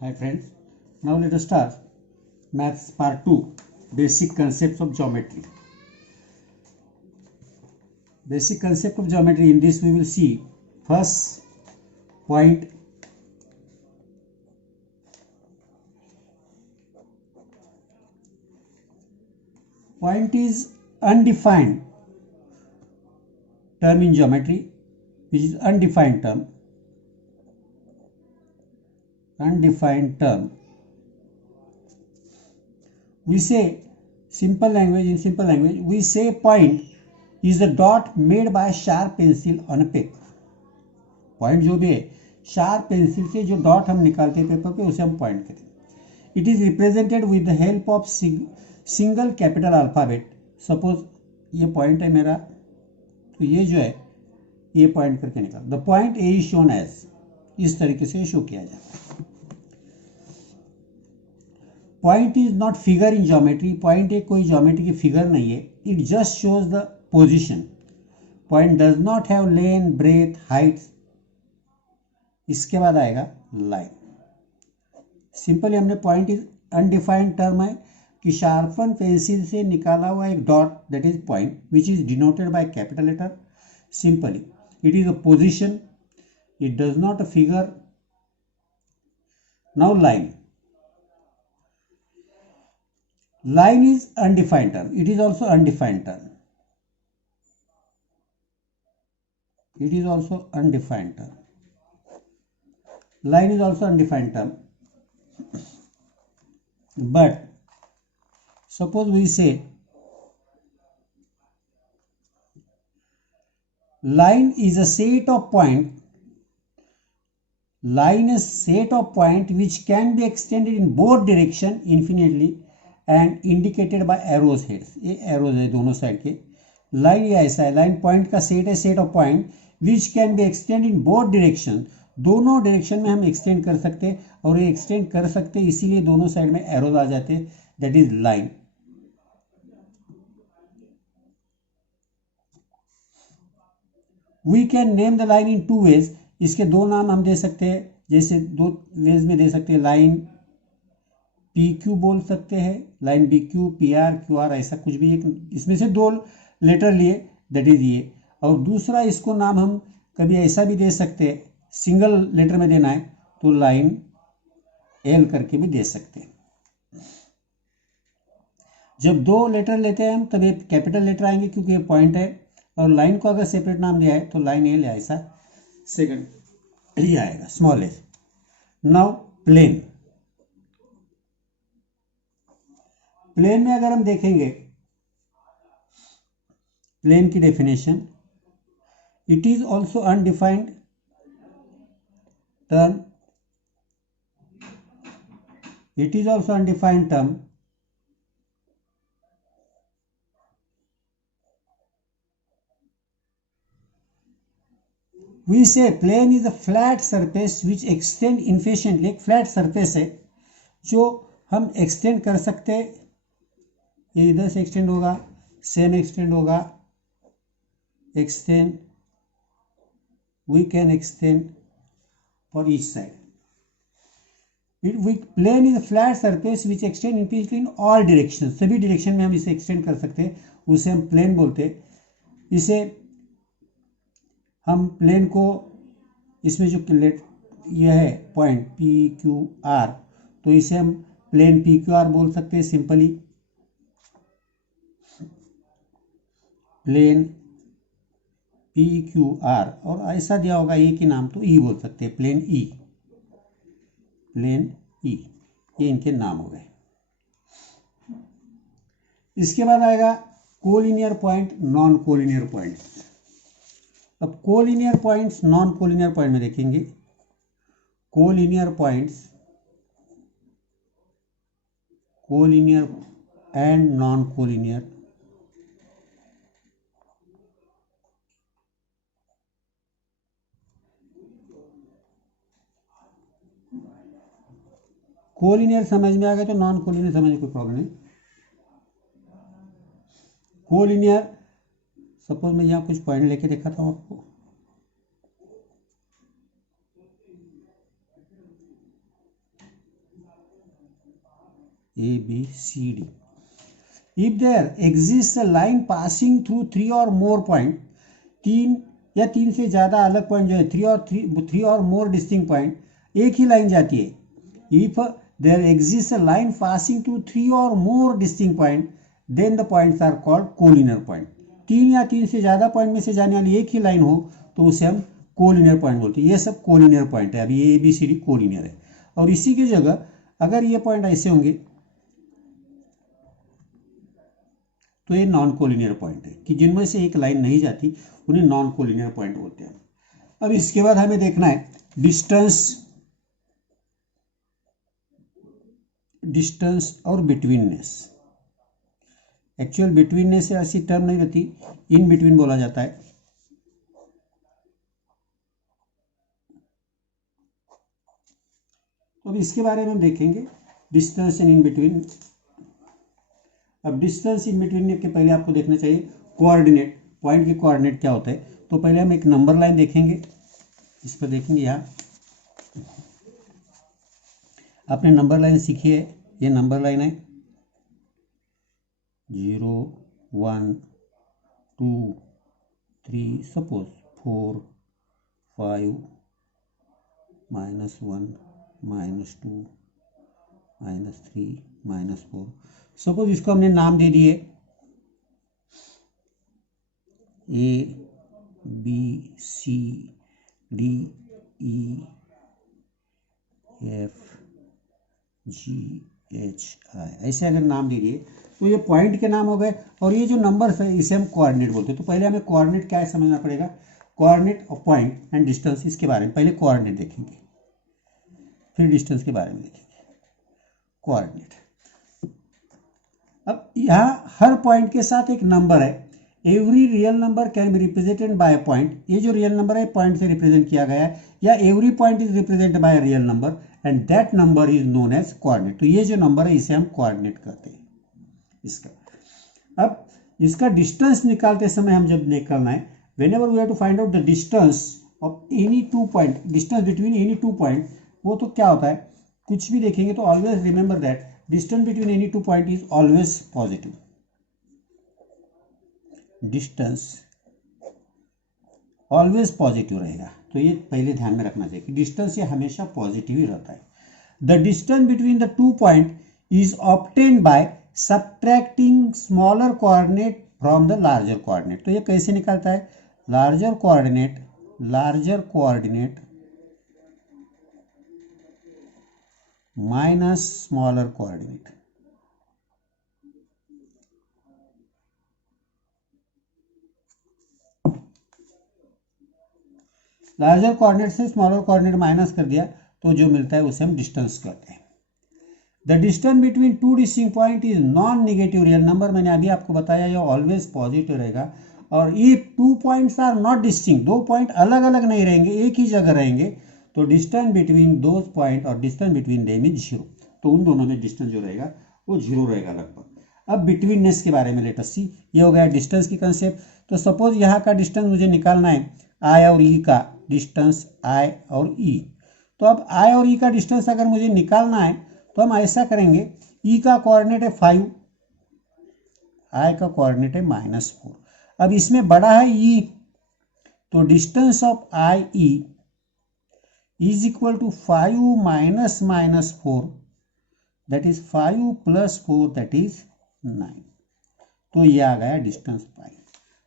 Hi friends, now let us start Maths Part 2, Basic Concepts of Geometry. Basic concept of geometry. In this we will see first point. Point is undefined term in geometry, which is undefined term. Undefined term. We say simple language, in simple language, we say point is the dot made by a sharp pencil on a paper. Point जो भी है sharp pencil से जो dot हम निकालते हैं paper पे उसे हम पॉइंट कहते हैं. It is represented with the help of single capital alphabet. Suppose ये पॉइंट है मेरा, तो ये जो है ये पॉइंट करके निकाल. The point A is shown as, इस तरीके से शो किया जाता है. Point is not figure in geometry. Point एक कोई ज्योमेट्री की फिगर नहीं है. It just shows the position. Point does not have length, breadth, height. इसके बाद आएगा लाइन. सिंपली हमने पॉइंट इज अनडिफाइंड टर्म है कि शार्पन पेंसिल से निकाला हुआ एक dot, that is point, which is denoted by capital letter. Simply it is a position. It does not a figure. Now line. Line is undefined term. It is also undefined term. It is also undefined term. Line is also undefined term. But suppose we say line is a set of point. Line is a set of point which can be extended in both direction infinitely and indicated by arrows heads. ये arrows है दोनों side के. Line ये ऐसा है, line point का set है, set of point which can be extend in both direction. दोनों डायरेक्शन में हम एक्सटेंड कर सकते हैं, और ये एक्सटेंड कर सकते हैं इसीलिए दोनों साइड में एरोज आ जाते हैं. That is line. We can name the line in two ways. इसके दो नाम हम दे सकते हैं, जैसे दो वेज में दे सकते हैं. लाइन पी क्यू बोल सकते हैं, line B Q, P R, Q R, ऐसा कुछ भी एक इसमें से दो लेटर लिए, दैट इज ये. और दूसरा इसको नाम हम कभी ऐसा भी दे सकते हैं, सिंगल लेटर में देना है तो लाइन एल करके भी दे सकते हैं. जब दो लेटर लेते हैं हम तब ये कैपिटल लेटर आएंगे क्योंकि ये पॉइंट है, और लाइन को अगर सेपरेट नाम दिया है तो लाइन एल या ऐसा सेकंड ये आएगा, small L. Now plane. Plane में अगर हम देखेंगे प्लेन की definition, it is also undefined term. It is also undefined term. We say plane is a flat surface which extend infinitely. एक फ्लैट सरफेस है जो हम एक्सटेंड कर सकते हैं. ये इधर से एक्सटेंड होगा, सेम एक्सटेंड होगा, extend. We can extend for each side. Plane is a flat surface which extend infinitely in all direction. सभी डायरेक्शन में हम इसे एक्सटेंड कर सकते हैं, उसे हम प्लेन बोलते हैं. इसे हम प्लेन को, इसमें जो यह है पॉइंट पी क्यू आर, तो इसे हम प्लेन पी क्यू आर बोल सकते हैं simply. Plane P Q R, और ऐसा दिया होगा ए के नाम तो ई बोल सकते हैं, प्लेन ई. प्लेन ई, ये इनके नाम हो गए. इसके बाद आएगा collinear point, non collinear point. अब collinear points, non collinear point में देखेंगे. Collinear points, collinear and non collinear. Collinear समझ में आ गया तो नॉन कोलिनियर समझ में कोई प्रॉब्लम नहीं. कोलिनियर, सपोज मैं यहाँ कुछ पॉइंट लेके दिखाता हूँ आपको. A, B, C, D. If there exists a line passing through 3 or more point, 3 या 3 से ज़्यादा अलग पॉइंट जो है, 3 और मोर डिस्टिंक्ट पॉइंट, एक ही लाइन जाती है. If there exists a line passing through 3 or more distinct point, then the points are called collinear point. 3 या 3 से ज़्यादा पॉइंट में से जाने वाली एक ही लाइन हो तो उसे हम कोलिनियर पॉइंट बोलते हैं. ये सब कोलिनियर पॉइंट है. अभी A B C D collinear है. और इसी की जगह अगर ये पॉइंट ऐसे होंगे तो ये नॉन कोलिनियर पॉइंट है, कि जिनमें से एक लाइन नहीं जाती उन्हें नॉन कोलिनियर पॉइंट बोलते हैं. अब इसके बाद हमें देखना है डिस्टेंस और बिटवीननेस. एक्चुअल बिटवीननेस ऐसी टर्म नहीं रहती, इन बिटवीन बोला जाता है. अब इसके बारे में हम देखेंगे डिस्टेंस एंड इन बिटवीन. अब डिस्टेंस इन बिटवीन के पहले आपको देखना चाहिए कोऑर्डिनेट, पॉइंट के कोऑर्डिनेट क्या होता है. तो पहले हम एक नंबर लाइन देखेंगे. इस पर देखेंगे, यहाँ आपने नंबर लाइन सीखी है. ये नंबर लाइन है 0, 1, 2, 3, सपोज 4, 5, -1, -2, -3, -4. सपोज इसको हमने नाम दे दिए A, B, C, D, E, F, G, H, I, ऐसे अगर नाम दे दिए तो ये पॉइंट के नाम हो गए. और ये जो नंबर है इसे हम कोऑर्डिनेट बोलते हैं. तो पहले हमें कोऑर्डिनेट क्या है समझना पड़ेगा. कोऑर्डिनेट और पॉइंट एंड डिस्टेंस, इसके बारे में पहले कोऑर्डिनेट देखेंगे, फिर डिस्टेंस के बारे में देखेंगे. कोऑर्डिनेट. अब यहाँ हर पॉइंट के साथ एक नंबर है. Every real number can be represented by a point. ये जो रियल नंबर है पॉइंट से रिप्रेजेंट किया गया है, या every point is represented by a real number and that number is known as coordinate. तो ये जो नंबर है इसे हम कोऑर्डिनेट कहते हैं इसका. अब इसका डिस्टेंस निकालते समय हम जब निकालना है, whenever we have to find out the distance of any two point, distance between any two point, वो तो क्या होता है, कुछ भी देखेंगे तो always remember that distance between any two point is always positive. Distance always positive रहेगा. तो ये पहले ध्यान में रखना चाहिए कि डिस्टेंस ये हमेशा पॉजिटिव ही रहता है. The distance between the two point is obtained by subtracting smaller coordinate from the larger coordinate. तो ये कैसे निकलता है, larger coordinate minus smaller coordinate. Larger coordinate से स्मॉलर कोऑर्डिनेट माइनस कर दिया तो जो मिलता है उसे हम डिस्टेंस कहते हैं. The distance between two distinct point is non negative real number. मैंने अभी आपको बताया ये ऑलवेज पॉजिटिव रहेगा. और if two points are not distinct, दो पॉइंट अलग अलग नहीं रहेंगे, एक ही जगह रहेंगे, तो डिस्टेंस बिटवीन दोज पॉइंट और डिस्टेंस बिटवीन देम इज 0. तो उन दोनों में डिस्टेंस जो रहेगा वो 0 रहेगा लगभग. अब बिटवीननेस के बारे में लेट अस सी. ये हो गया डिस्टेंस की कंसेप्ट. तो सपोज यहाँ का डिस्टेंस मुझे निकालना है, आई और ई का डिस्टेंस, आई और ई. तो अब आई और ई का डिस्टेंस अगर मुझे निकालना है तो हम ऐसा करेंगे, ई का कोऑर्डिनेट है 5, आई का कोऑर्डिनेट है -4. अब इसमें बड़ा है ई, तो distance of I E is equal to 5 minus -4, that is 5 + 4, that is 9. तो ये आ गया डिस्टेंस पाई.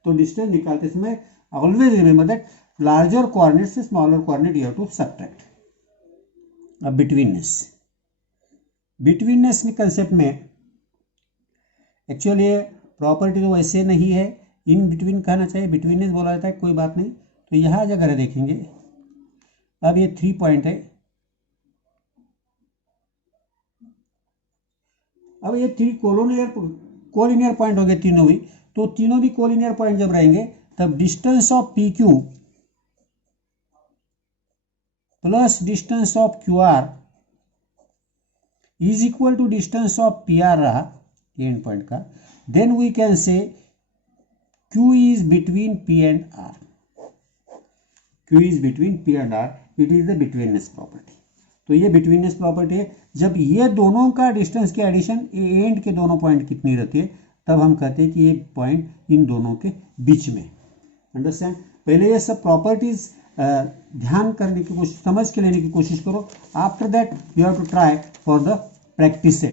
तो डिस्टेंस निकालते समय always remember that larger coordinate से smaller coordinate you have to subtract. अब बिटवीननेस में कंसेप्ट में एक्चुअली प्रॉपर्टी तो वैसे नहीं है, इन बिटवीन कहना चाहिए, बिटवीननेस बोला जाता है, कोई बात नहीं. तो यहाँ अगर देखेंगे, अब ये 3 पॉइंट है, अब ये 3 कोलिनियर पॉइंट हो गए तीनों भी. तो तीनों भी कोलिनियर पॉइंट जब रहेंगे तब distance of P Q plus distance of Q R is equal to distance of P R रहा एंड पॉइंट का. Then we can say Q is between P and R. Q is between P and R. It is the betweenness property. तो ये betweenness property है। जब ये दोनों का distance की एडिशन एंड के दोनों पॉइंट कितनी रहती है, तब हम कहते हैं कि ये पॉइंट इन दोनों के बीच में। अंडरस्टैंड? पहले ये सब प्रॉपर्टीज ध्यान करने की कोशिश, समझ के लेने की कोशिश करो। After that you have to try for the practice set.